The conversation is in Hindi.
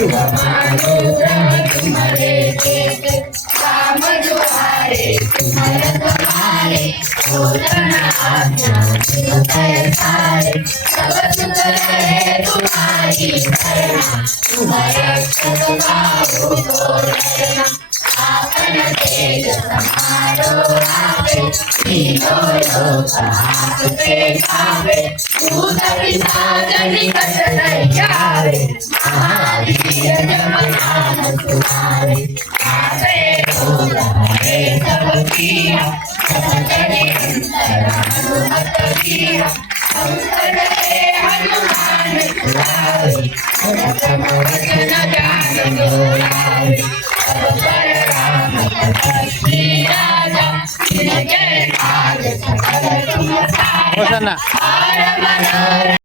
शुभमानुग्रह तुम्हारे देते काम द्वारे तुम्हारे तुम्हारे भोजन आज्ञा तुम्हारे सारे सब सुख रहे तुम्हारी शरणा तुम्हारे रक्षक बाहु को डरना आपन तेज समारो आवे तीनों लोक हाथ पे आवे भूत पिशाच निकट नहीं आवे महावीर जब नाम तुम्हारे आवे भोग हरे सब पीरा सतगति अंतर हनुमत वीरा संकट ते हनुमान छुड़ावे रतन वचन ज्ञान जोड़ावे सब पर राम तपस्वी राजा जिनके काज सकल तुम साजा।